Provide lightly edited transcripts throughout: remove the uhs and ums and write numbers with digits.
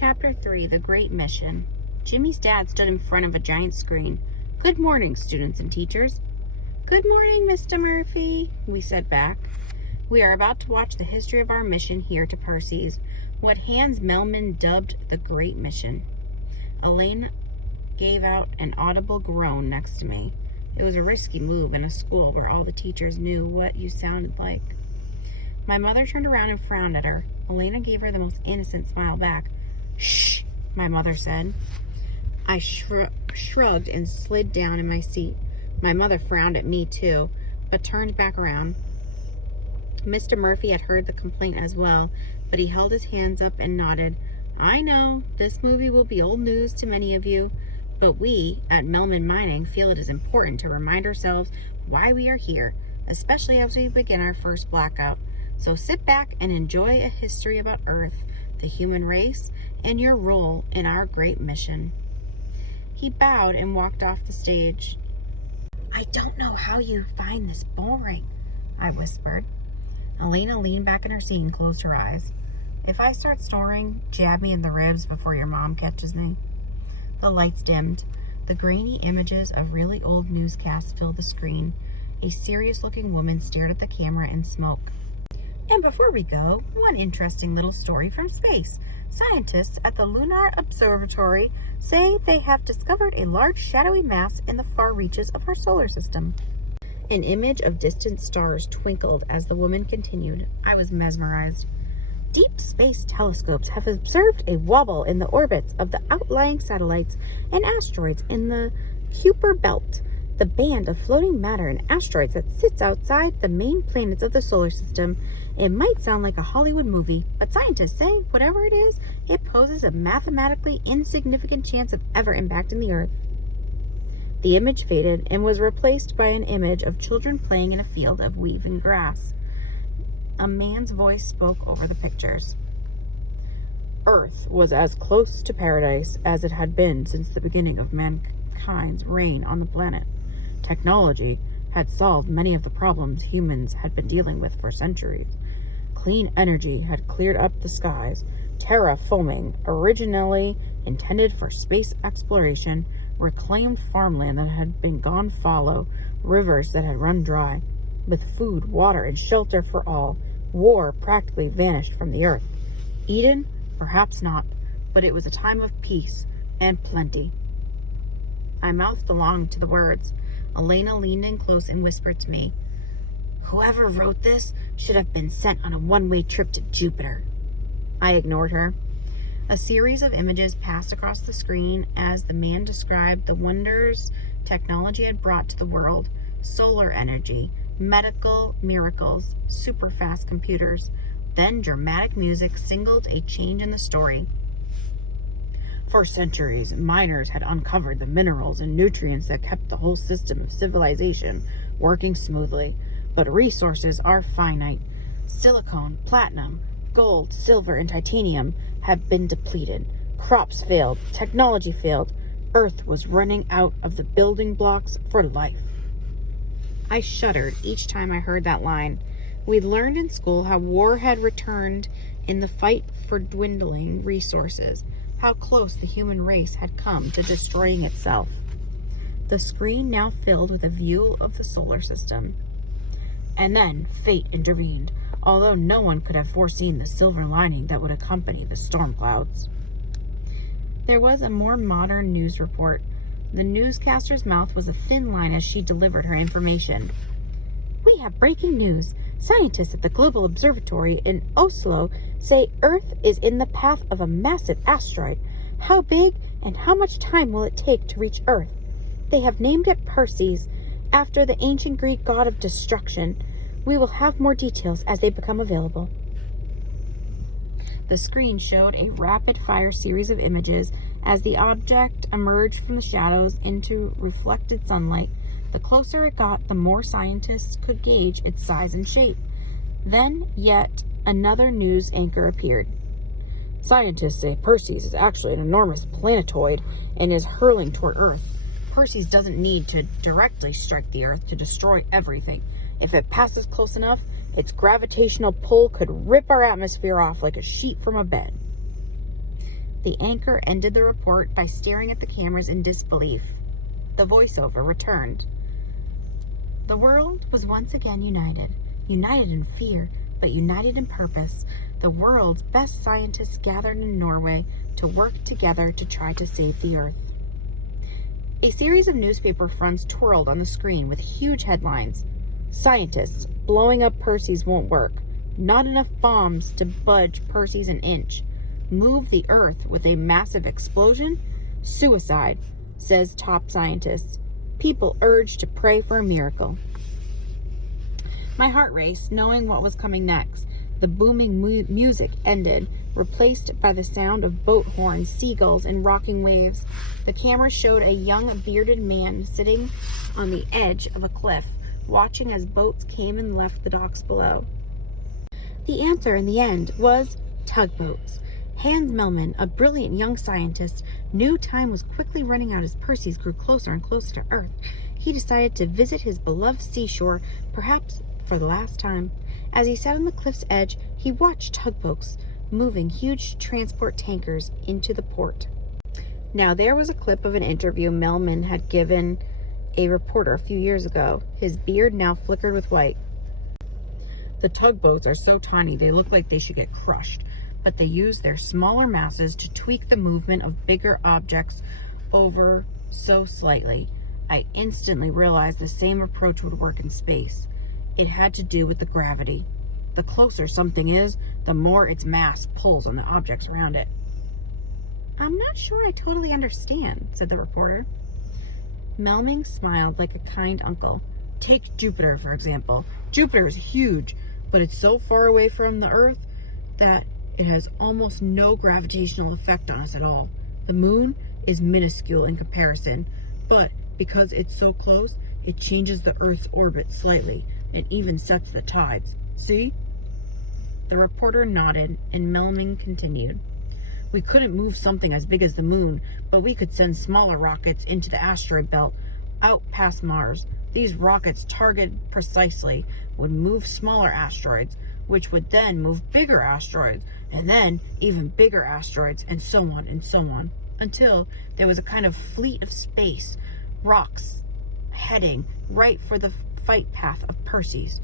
Chapter 3, The Great Mission. Jimmy's dad stood in front of a giant screen. "Good morning, students and teachers." "Good morning, Mr. Murphy," we said back. "We are about to watch the history of our mission here to Percy's, what Hans Melman dubbed the Great Mission." Elaine gave out an audible groan next to me. It was a risky move in a school where all the teachers knew what you sounded like. My mother turned around and frowned at her. Elena gave her the most innocent smile back. "Shh," my mother said. I shrugged and slid down in my seat. My mother frowned at me too, but turned back around. Mr. Murphy had heard the complaint as well, but he held his hands up and nodded. "I know, this movie will be old news to many of you, but we at Melman Mining feel it is important to remind ourselves why we are here, especially as we begin our first blackout. So sit back and enjoy a history about Earth, the human race, and your role in our great mission." He bowed and walked off the stage. "I don't know how you find this boring," I whispered. Elena leaned back in her seat and closed her eyes. "If I start snoring, jab me in the ribs before your mom catches me." The lights dimmed. The grainy images of really old newscasts filled the screen. A serious-looking woman stared at the camera and smoked. "And before we go, one interesting little story from space. Scientists at the Lunar Observatory say they have discovered a large shadowy mass in the far reaches of our solar system." An image of distant stars twinkled as the woman continued. I was mesmerized. "Deep space telescopes have observed a wobble in the orbits of the outlying satellites and asteroids in the Kuiper Belt, the band of floating matter and asteroids that sits outside the main planets of the solar system. It might sound like a Hollywood movie, but scientists say whatever it is, it poses a mathematically insignificant chance of ever impacting the Earth." The image faded and was replaced by an image of children playing in a field of weaving grass. A man's voice spoke over the pictures. "Earth was as close to paradise as it had been since the beginning of mankind's reign on the planet. Technology had solved many of the problems humans had been dealing with for centuries. Clean energy had cleared up the skies. Terraforming, originally intended for space exploration, reclaimed farmland that had been gone fallow, rivers that had run dry. With food, water, and shelter for all, war practically vanished from the earth. Eden? Perhaps not, but it was a time of peace and plenty." I mouthed along to the words. Elena leaned in close and whispered to me, "Whoever wrote this should have been sent on a one-way trip to Jupiter." I ignored her. A series of images passed across the screen as the man described the wonders technology had brought to the world: solar energy, medical miracles, super-fast computers. Then dramatic music signaled a change in the story. "For centuries, miners had uncovered the minerals and nutrients that kept the whole system of civilization working smoothly. But resources are finite. Silicon, platinum, gold, silver, and titanium have been depleted. Crops failed. Technology failed. Earth was running out of the building blocks for life." I shuddered each time I heard that line. We'd learned in school how war had returned in the fight for dwindling resources, how close the human race had come to destroying itself. The screen now filled with a view of the solar system. And then fate intervened, although no one could have foreseen the silver lining that would accompany the storm clouds. There was a more modern news report. The newscaster's mouth was a thin line as she delivered her information. "We have breaking news. Scientists at the Global Observatory in Oslo say Earth is in the path of a massive asteroid. How big and how much time will it take to reach Earth? They have named it Perseus, after the ancient Greek god of destruction. We will have more details as they become available." The screen showed a rapid-fire series of images as the object emerged from the shadows into reflected sunlight. The closer it got, the more scientists could gauge its size and shape. Then, yet another news anchor appeared. "Scientists say Perseus is actually an enormous planetoid and is hurling toward Earth. Perseus doesn't need to directly strike the Earth to destroy everything. If it passes close enough, its gravitational pull could rip our atmosphere off like a sheet from a bed." The anchor ended the report by staring at the cameras in disbelief. The voiceover returned. The world was once again united. United in fear, but united in purpose. The world's best scientists gathered in Norway to work together to try to save the Earth. A series of newspaper fronts twirled on the screen with huge headlines. Scientists, blowing up Perseus won't work. Not enough bombs to budge Perseus an inch. Move the Earth with a massive explosion? Suicide, says top scientists. People urged to pray for a miracle. My heart raced, knowing what was coming next. The booming music ended, replaced by the sound of boat horns, seagulls, and rocking waves. The camera showed a young, bearded man sitting on the edge of a cliff, watching as boats came and left the docks below. The answer in the end was tugboats. Hans Mellman, a brilliant young scientist, knew time was quickly running out as Perseus grew closer and closer to Earth. He decided to visit his beloved seashore, perhaps for the last time. As he sat on the cliff's edge, he watched tugboats moving huge transport tankers into the port. Now, there was a clip of an interview Mellman had given a reporter a few years ago. His beard now flickered with white. The tugboats are so tiny they look like they should get crushed, but they use their smaller masses to tweak the movement of bigger objects over so slightly. I instantly realized the same approach would work in space. It had to do with the gravity. The closer something is, the more its mass pulls on the objects around it. I'm not sure I totally understand, said the reporter. Mellman smiled like a kind uncle. Take Jupiter, for example. Jupiter is huge, but it's so far away from the Earth that it has almost no gravitational effect on us at all. The moon is minuscule in comparison, but because it's so close, it changes the Earth's orbit slightly and even sets the tides. See? The reporter nodded, and Mellman continued. We couldn't move something as big as the moon, but we could send smaller rockets into the asteroid belt, out past Mars. These rockets, targeted precisely, would move smaller asteroids, which would then move bigger asteroids, and then even bigger asteroids, and so on, until there was a kind of fleet of space, rocks heading right for the fight path of Perseus.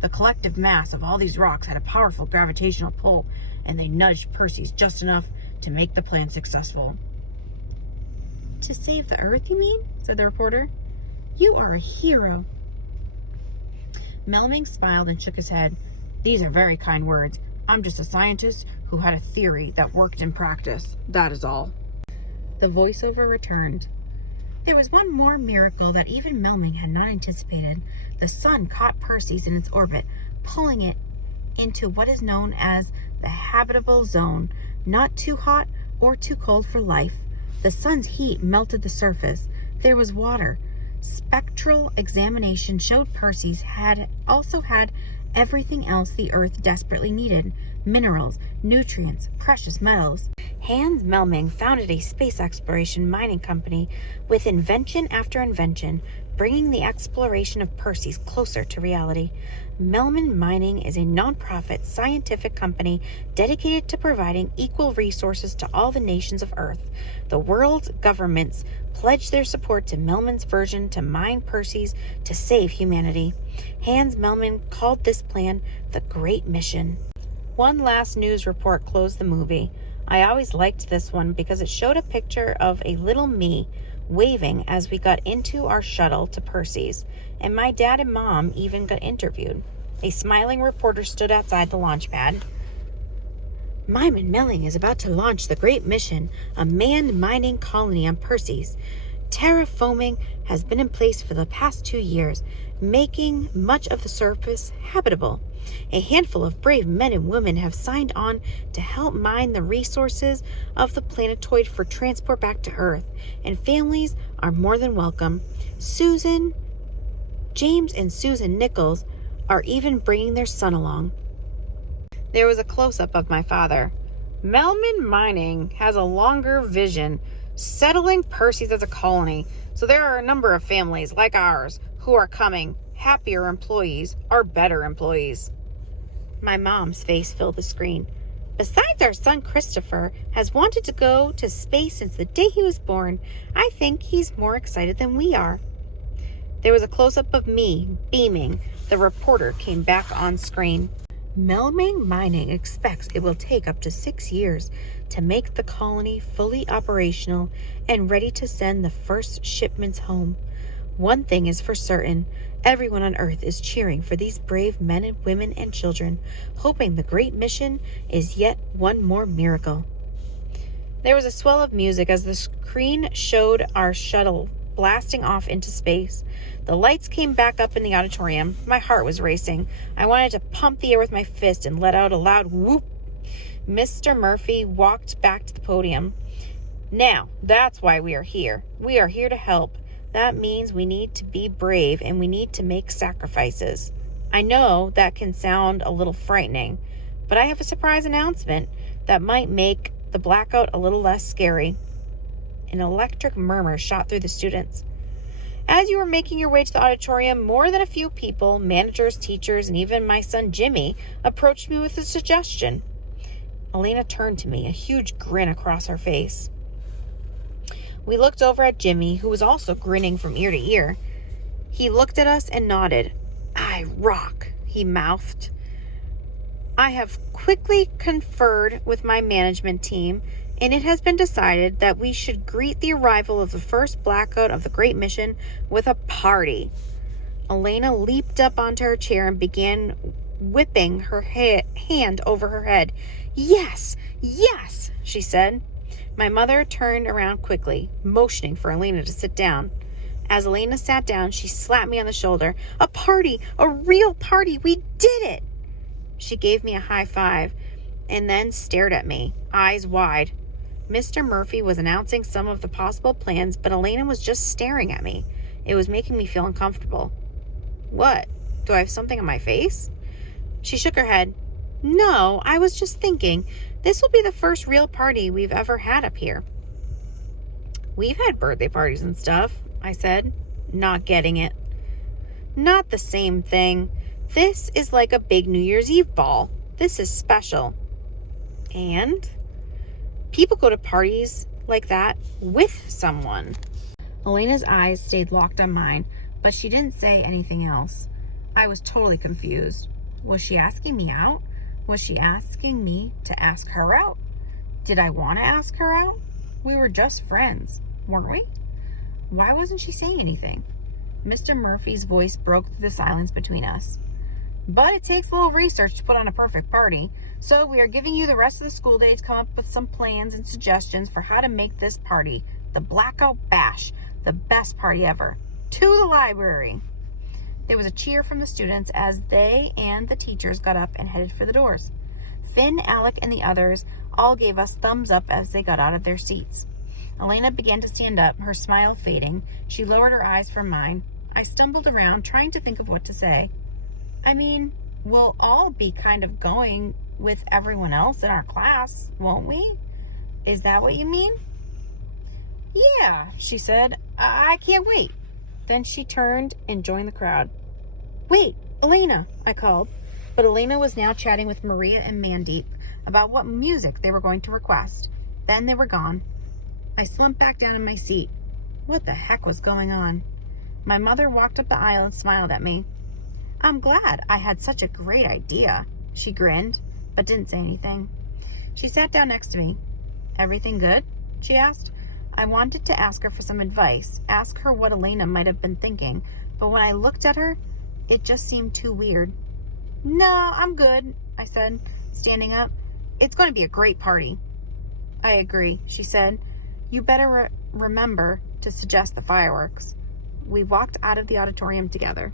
The collective mass of all these rocks had a powerful gravitational pull, and they nudged Perseus just enough to make the plan successful. To save the Earth, you mean? Said the reporter. You are a hero. Mellman smiled and shook his head. These are very kind words. I'm just a scientist who had a theory that worked in practice. That is all. The voiceover returned. There was one more miracle that even Mellman had not anticipated. The sun caught Perseus in its orbit, pulling it into what is known as the habitable zone, not too hot or too cold for life. The sun's heat melted the surface. There was water. Spectral examination showed Perseus had also had everything else the Earth desperately needed: minerals, nutrients, precious metals. Hans Mellman founded a space exploration mining company with invention after invention, bringing the exploration of Perseus closer to reality. Mellman Mining is a non-profit scientific company dedicated to providing equal resources to all the nations of Earth. The world's governments pledged their support to Mellman's version to mine Perseus to save humanity. Hans Mellman called this plan the Great Mission. One last news report closed the movie. I always liked this one because it showed a picture of a little me waving as we got into our shuttle to Perseus, and my dad and mom even got interviewed. A smiling reporter stood outside the launch pad. Myman Melling is about to launch the Great Mission, a manned mining colony on Perseus. Terraforming has been in place for the past 2 years, making much of the surface habitable. A handful of brave men and women have signed on to help mine the resources of the planetoid for transport back to Earth, and families are more than welcome. James and Susan Nichols are even bringing their son along. There was a close-up of my father. Mellman Mining has a longer vision, settling Perseus as a colony, so there are a number of families like ours who are coming. Happier employees are better employees. My mom's face filled the screen. Besides, our son Christopher has wanted to go to space since the day he was born. I think he's more excited than we are." There was a close-up of me, beaming. The reporter came back on screen. "Melming Mining expects it will take up to 6 years to make the colony fully operational and ready to send the first shipments home. One thing is for certain, everyone on Earth is cheering for these brave men and women and children, hoping the great mission is yet one more miracle." There was a swell of music as the screen showed our shuttle blasting off into space. The lights came back up in the auditorium. My heart was racing. I wanted to pump the air with my fist and let out a loud whoop. Mr. Murphy walked back to the podium. "Now, that's why we are here. We are here to help. That means we need to be brave and we need to make sacrifices. I know that can sound a little frightening, but I have a surprise announcement that might make the blackout a little less scary." An electric murmur shot through the students. As you were making your way to the auditorium, more than a few people, managers, teachers, and even my son Jimmy, approached me with a suggestion. Elena turned to me, a huge grin across her face. We looked over at Jimmy, who was also grinning from ear to ear. He looked at us and nodded. "I rock," he mouthed. "I have quickly conferred with my management team, and it has been decided that we should greet the arrival of the first blackout of the Great Mission with a party." Elena leaped up onto her chair and began whipping her hand over her head. "Yes, yes," she said. My mother turned around quickly, motioning for Elena to sit down. As Elena sat down, she slapped me on the shoulder. "A party! A real party! We did it!" She gave me a high five and then stared at me, eyes wide. Mr. Murphy was announcing some of the possible plans, but Elena was just staring at me. It was making me feel uncomfortable. "What? Do I have something on my face?" She shook her head. "No, I was just thinking, this will be the first real party we've ever had up here." "We've had birthday parties and stuff," I said, not getting it. "Not the same thing. This is like a big New Year's Eve ball. This is special." "And?" "People go to parties like that with someone." Elena's eyes stayed locked on mine, but she didn't say anything else. I was totally confused. Was she asking me out? Was she asking me to ask her out? Did I want to ask her out? We were just friends, weren't we? Why wasn't she saying anything? Mr. Murphy's voice broke through the silence between us. "But it takes a little research to put on a perfect party, so we are giving you the rest of the school day to come up with some plans and suggestions for how to make this party, the Blackout Bash, the best party ever. To the library." There was a cheer from the students as they and the teachers got up and headed for the doors. Finn, Alec, and the others all gave us thumbs up as they got out of their seats. Elena began to stand up, her smile fading. She lowered her eyes from mine. I stumbled around, trying to think of what to say. "I mean, we'll all be kind of going with everyone else in our class, won't we? Is that what you mean?" "Yeah," she said. I can't wait." Then she turned and joined the crowd. "Wait, Elena," I called. But Elena was now chatting with Maria and Mandeep about what music they were going to request. Then they were gone. I slumped back down in my seat. What the heck was going on? My mother walked up the aisle and smiled at me. "I'm glad I had such a great idea." She grinned, but didn't say anything. She sat down next to me. "Everything good?" she asked. I wanted to ask her for some advice, ask her what Elena might have been thinking, but when I looked at her, it just seemed too weird. "No, I'm good," I said, standing up. "It's going to be a great party." "I agree," she said. "You better remember to suggest the fireworks." We walked out of the auditorium together.